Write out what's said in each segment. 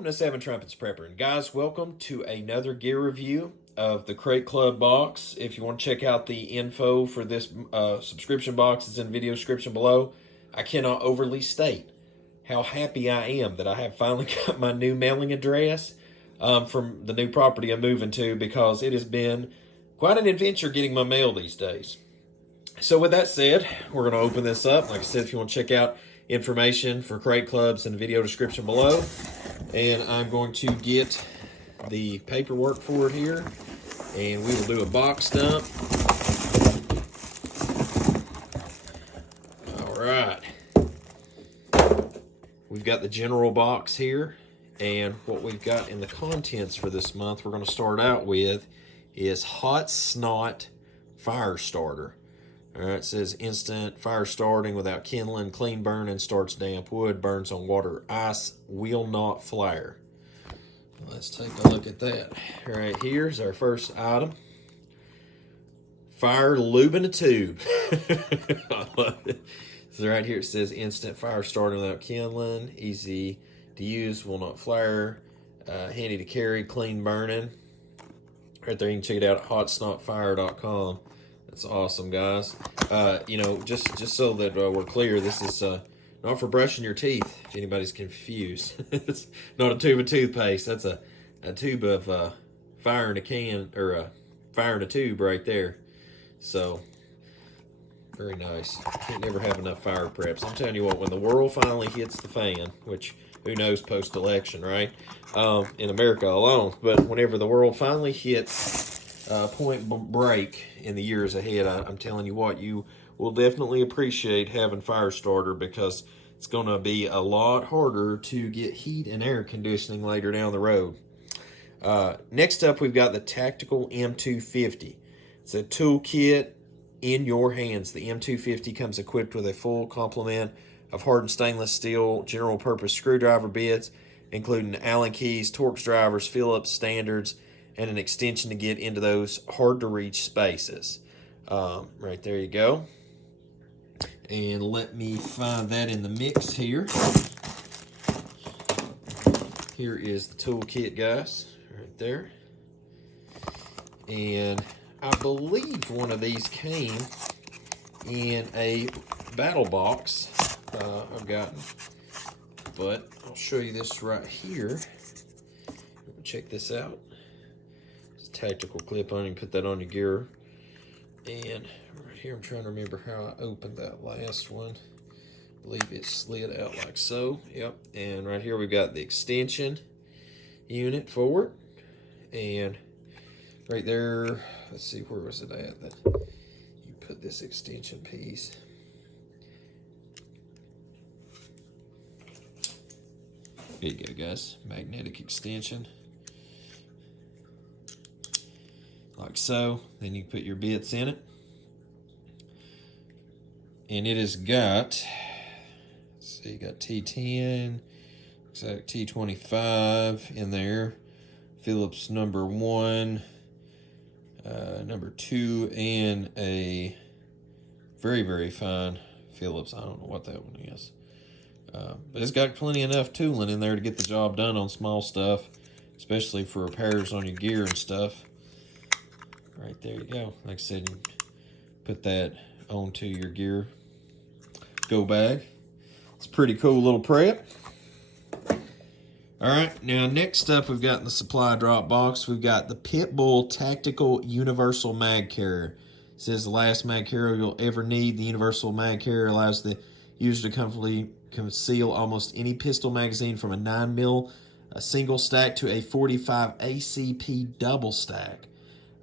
welcome to Seven Trumpets Prepper. And guys, welcome to another gear review of the Crate Club box. If you want to check out the info for this subscription box, it's in the video description below. I cannot overly state how happy I am that I have finally got my new mailing address from the new property I'm moving to, because it has been quite an adventure getting my mail these days. So with that said, we're going to open this up. Like I said, if you want to check out information for Crate Clubs in the video description below. And I'm going to get the paperwork for it here, and we will do a box dump. All right. We've got the general box here, and what we've got in the contents for this month we're going to start out with is Hot Snot Fire Starter. All right, it says instant fire starting without kindling, clean burning, starts damp wood, burns on water, ice, will not flare. Let's take a look at that. All right, here's our first item. Fire lube in a tube. I love it. So right here it says instant fire starting without kindling, easy to use, will not flare, handy to carry, clean burning. Right there, you can check it out at hotsnotfire.com. That's awesome, guys. You know, just so that we're clear, this is not for brushing your teeth, if anybody's confused. It's not a tube of toothpaste. That's a tube of fire in a can, or fire in a tube right there. So, very nice. Can't never have enough fire preps. I'm telling you what, when the world finally hits the fan, which who knows post-election, right? In America alone. But whenever the world finally hits point break in the years ahead, I'm telling you what, you will definitely appreciate having Firestarter, because it's going to be a lot harder to get heat and air conditioning later down the road. Next up, we've got the Tactical M250. It's a toolkit in your hands. The M250 comes equipped with a full complement of hardened stainless steel general purpose screwdriver bits, including Allen keys, Torx drivers, Phillips standards, and an extension to get into those hard to reach spaces. Right there you go. And let me find that in the mix here. Here is the toolkit, guys, right there. And I believe one of these came in a battle box I've gotten, but I'll show you this right here. Check this out. Tactical clip on, you can put that on your gear. And right here, I'm trying to remember how I opened that last one. I believe it slid out like so. Yep. And right here we've got the extension unit for it. And right there, let's see, where was it at that you put this extension piece? There you go, guys. Magnetic extension. Like so. Then you put your bits in it. And it has got, let's see, you got T10, looks like T25 in there, Phillips number 1, number 2, and a very, very fine Phillips. I don't know what that one is. But it's got plenty enough tooling in there to get the job done on small stuff, especially for repairs on your gear and stuff. Right there you go. Like I said, you put that onto your gear go bag. It's a pretty cool little prep. All right, now next up we've got in the supply drop box, we've got the Pitbull Tactical Universal Mag Carrier. It says the last mag carrier you'll ever need. The Universal Mag Carrier allows the user to comfortably conceal almost any pistol magazine from a 9mm single stack to a 45 ACP double stack.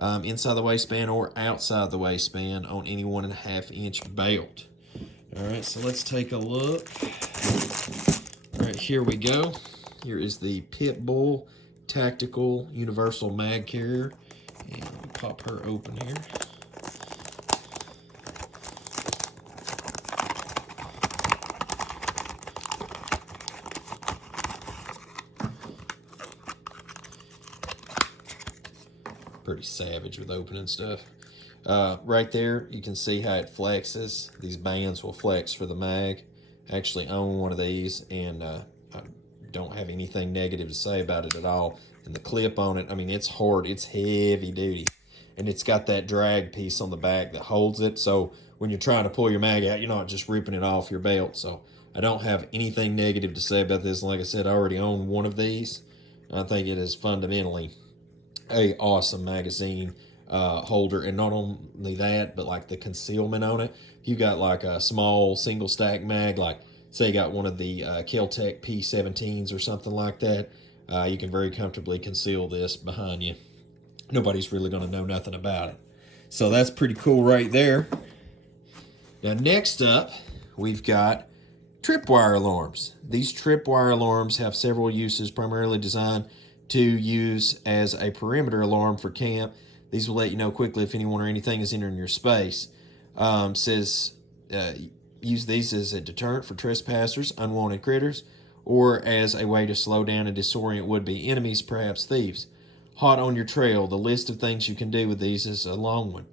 Inside the waistband or outside the waistband on any 1.5-inch belt. All right, so let's take a look. All right, here we go. Here is the Pitbull Tactical Universal Mag Carrier. And let me pop her open here. Pretty savage with opening stuff. Right there, you can see how it flexes. These bands will flex for the mag. I actually own one of these, and I don't have anything negative to say about it at all. And the clip on it, I mean, it's hard. It's heavy duty. And it's got that drag piece on the back that holds it. So when you're trying to pull your mag out, you're not just ripping it off your belt. So I don't have anything negative to say about this. Like I said, I already own one of these. I think it is fundamentally a awesome magazine holder. And not only that, but like the concealment on it. If you got like a small single stack mag, like say you got one of the Kel-Tec P17s or something like that, you can very comfortably conceal this behind you. Nobody's really going to know nothing about it. So that's pretty cool right there. Now next up, we've got tripwire alarms. These tripwire alarms have several uses, primarily designed to use as a perimeter alarm for camp. These will let you know quickly if anyone or anything is entering your space. Says use these as a deterrent for trespassers, unwanted critters, or as a way to slow down and disorient would-be enemies, perhaps thieves. Hot on your trail, the list of things you can do with these is a long one.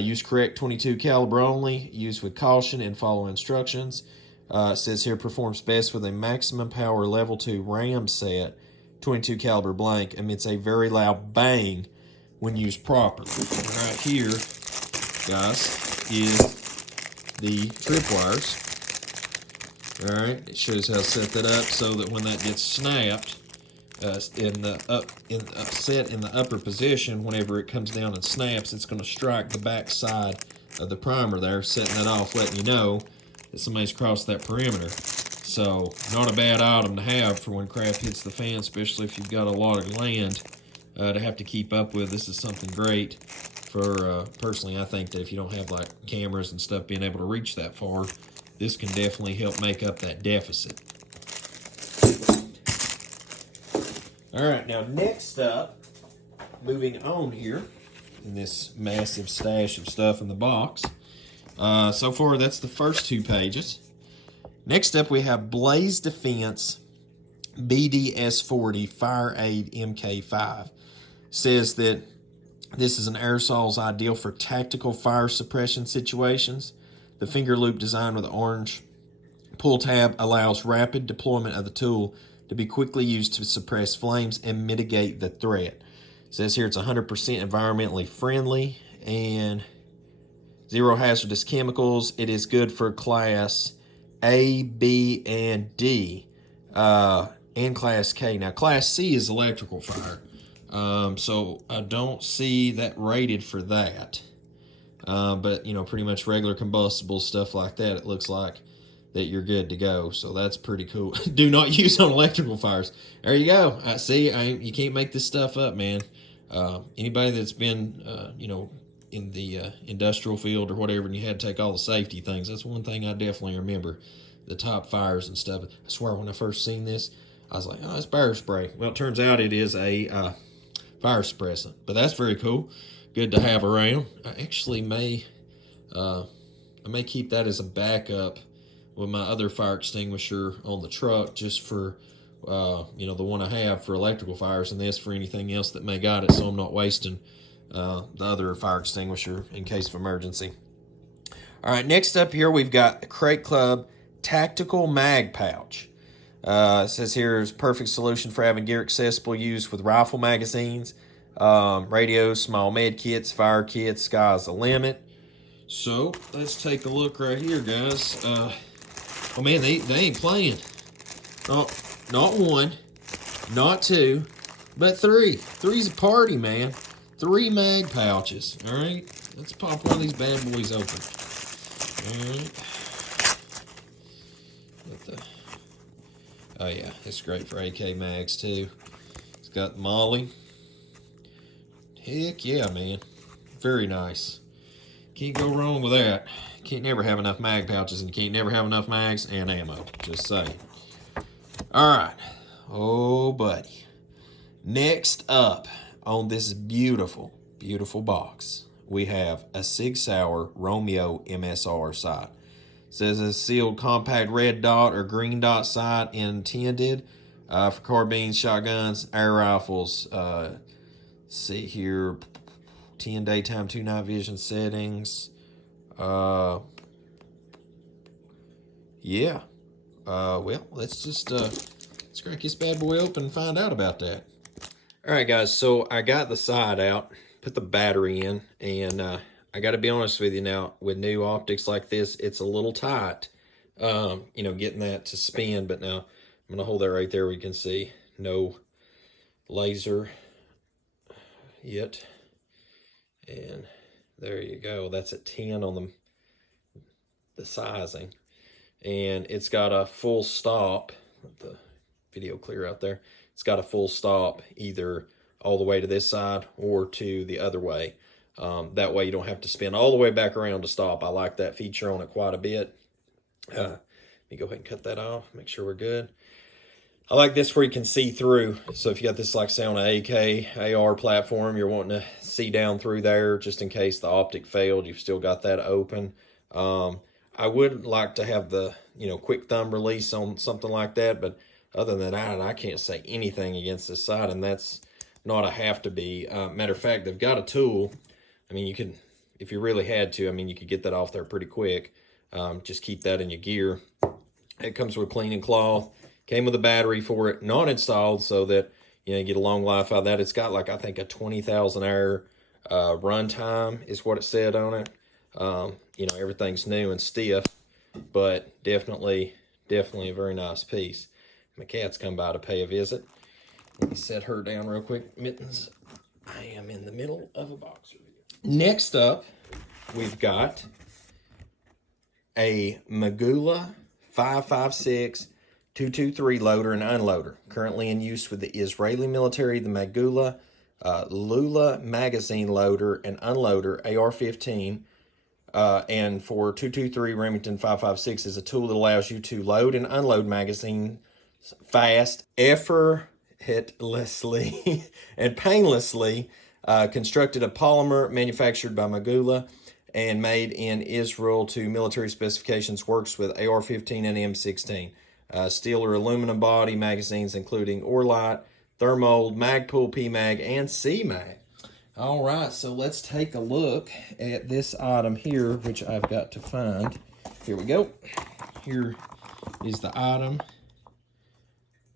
Use correct .22 caliber only, use with caution, and follow instructions. It says here, performs best with a maximum power level 2 RAM set, .22 caliber blank, emits a very loud bang when used properly. Right here, guys, is the tripwires. All right, it shows how to set that up so that when that gets snapped, set in the upper position, whenever it comes down and snaps, it's going to strike the back side of the primer there, setting that off, letting you know that somebody's crossed that perimeter. So not a bad item to have for when crap hits the fan, especially if you've got a lot of land to have to keep up with. This is something great for, personally, I think that if you don't have like cameras and stuff being able to reach that far, this can definitely help make up that deficit. All right, now next up, moving on here in this massive stash of stuff in the box. So far, that's the first 2 pages. Next up, we have Blaze Defense BDS-40 Fire Aid MK5. Says that this is an aerosol's ideal for tactical fire suppression situations. The finger loop design with the orange pull tab allows rapid deployment of the tool to be quickly used to suppress flames and mitigate the threat. It says here it's 100% environmentally friendly and zero hazardous chemicals. It is good for class A, B, and D, and class K. Now class C is electrical fire, so I don't see that rated for that. But you know, pretty much regular combustible stuff like that, it looks like that you're good to go. So that's pretty cool. Do not use on electrical fires. There you go. You can't make this stuff up, man. Anybody that's been, you know, in the industrial field or whatever, and you had to take all the safety things, that's one thing I definitely remember. The top fires and stuff. I swear when I first seen this, I was like, oh, it's bear spray. Well, it turns out it is a fire suppressant. But that's very cool. Good to have around. I actually may keep that as a backup with my other fire extinguisher on the truck, just for you know, the one I have for electrical fires, and this for anything else that may got it, so I'm not wasting the other fire extinguisher in case of emergency. All right, next up here we've got the Crate Club Tactical Mag Pouch. It says here is perfect solution for having gear accessible, used with rifle magazines, radios, small med kits, fire kits. Sky's the limit. So let's take a look right here, guys. Oh man, they ain't playing. Not 1, not 2, but 3. 3's a party, man. 3 mag pouches. All right, let's pop one of these bad boys open. All right. Oh yeah, it's great for AK mags too. It's got Molly. Heck yeah, man. Very nice. Can't go wrong with that. Can't never have enough mag pouches, and you can't never have enough mags and ammo. Just saying. All right. Oh, buddy. Next up on this beautiful, beautiful box, we have a Sig Sauer Romeo MSR sight. It says a sealed compact red dot or green dot sight intended for carbines, shotguns, air rifles. See here, 10 daytime, 2 night vision settings. Yeah. Well, let's Let's crack this bad boy open and find out about that. All right, guys, so I got the side out, put the battery in, and I got to be honest with you now, with new optics like this, it's a little tight, you know, getting that to spin. But now I'm going to hold that right there where you can see no laser yet. And there you go. That's at 10 on the sizing. And it's got a full stop. Let the video clear out there. It's got a full stop either all the way to this side or to the other way. That way you don't have to spin all the way back around to stop. I like that feature on it quite a bit. Let me go ahead and cut that off, make sure we're good. I like this where you can see through. So if you got this, like say on an AK, AR platform, you're wanting to see down through there just in case the optic failed, you've still got that open. I would like to have the, you know, quick thumb release on something like that, but other than that, I can't say anything against this side, and that's not a have to be. Matter of fact, they've got a tool. I mean, you can, if you really had to, I mean, you could get that off there pretty quick. Just keep that in your gear. It comes with cleaning cloth. Came with a battery for it, not installed, so that, you know, you get a long life out of that. It's got like, I think, a 20,000 hour run time is what it said on it. You know, everything's new and stiff, but definitely a very nice piece. My cat's come by to pay a visit. Let me set her down real quick. Mittens, I am in the middle of a box review. Next up, we've got a Maglula 5.56 223 loader and unloader, currently in use with the Israeli military. The Maglula Lula magazine loader and unloader AR-15, and for 223 Remington 5.56 is a tool that allows you to load and unload magazines fast, effortlessly, and painlessly. Constructed of polymer, manufactured by Maglula, and made in Israel to military specifications. Works with AR-15 and M16. Steel or aluminum body magazines, including Orlite, Thermold, Magpul, PMag, and CMag. All right, so let's take a look at this item here, which I've got to find. Here we go. Here is the item.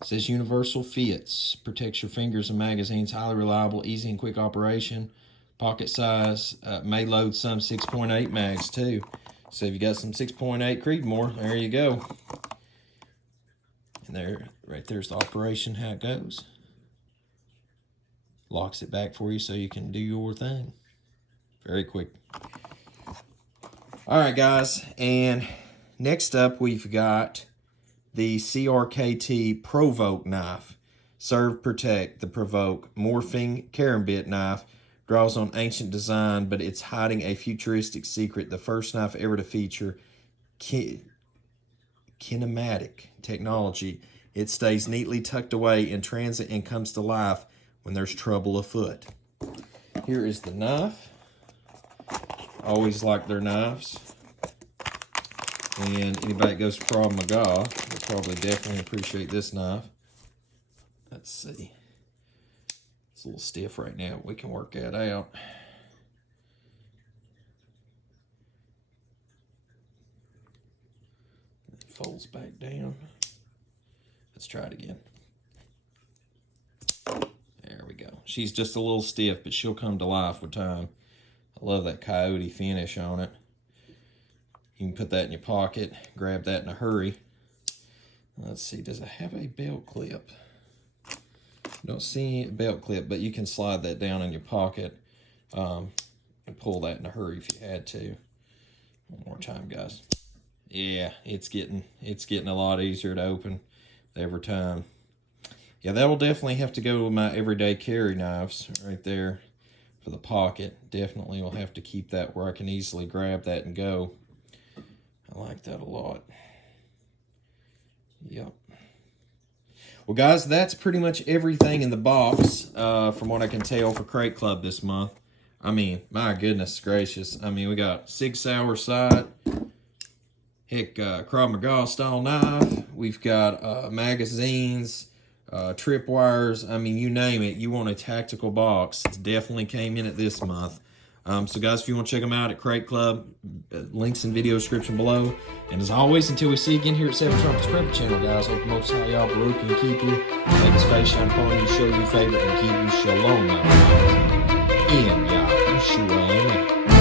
It says universal fits, protects your fingers and magazines, highly reliable, easy and quick operation, pocket size, may load some 6.8 mags too. So if you got some 6.8 Creedmoor, there you go. And there, right there's the operation, how it goes. Locks it back for you so you can do your thing. Very quick. All right, guys, and next up we've got the CRKT Provoke knife. Serve, protect, the Provoke morphing carabin knife. Draws on ancient design, but it's hiding a futuristic secret. The first knife ever to feature kinematic technology. It stays neatly tucked away in transit and comes to life when there's trouble afoot. Here is the knife. Always like their knives. And anybody that goes to Krav Maga will probably definitely appreciate this knife. Let's see. It's a little stiff right now. We can work that out. It folds back down. Let's try it again. There we go. She's just a little stiff, but she'll come to life with time. I love that coyote finish on it. You can put that in your pocket, grab that in a hurry. Let's see, does it have a belt clip? Don't see a belt clip, but you can slide that down in your pocket and pull that in a hurry if you had to. One more time, guys. Yeah, it's getting a lot easier to open every time. Yeah, that will definitely have to go with my everyday carry knives right there for the pocket. Definitely will have to keep that where I can easily grab that and go. I like that a lot. Yep. Well, guys, that's pretty much everything in the box from what I can tell for Crate Club this month. I mean, my goodness gracious. I mean, we got Sig Sauer sight. Heck, Krav Maga style knife. We've got magazines, tripwires. I mean, you name it. You want a tactical box. It definitely came in it this month. So guys, if you want to check them out at Crate Club, links in video description below. And as always, until we see you again here at 7 Trumpets Prep Channel, guys, hope the Most High Y'all Baruch and keep you, make His face shine upon you, show you favor, and keep you shalom, my friends. In Yahshua, amen.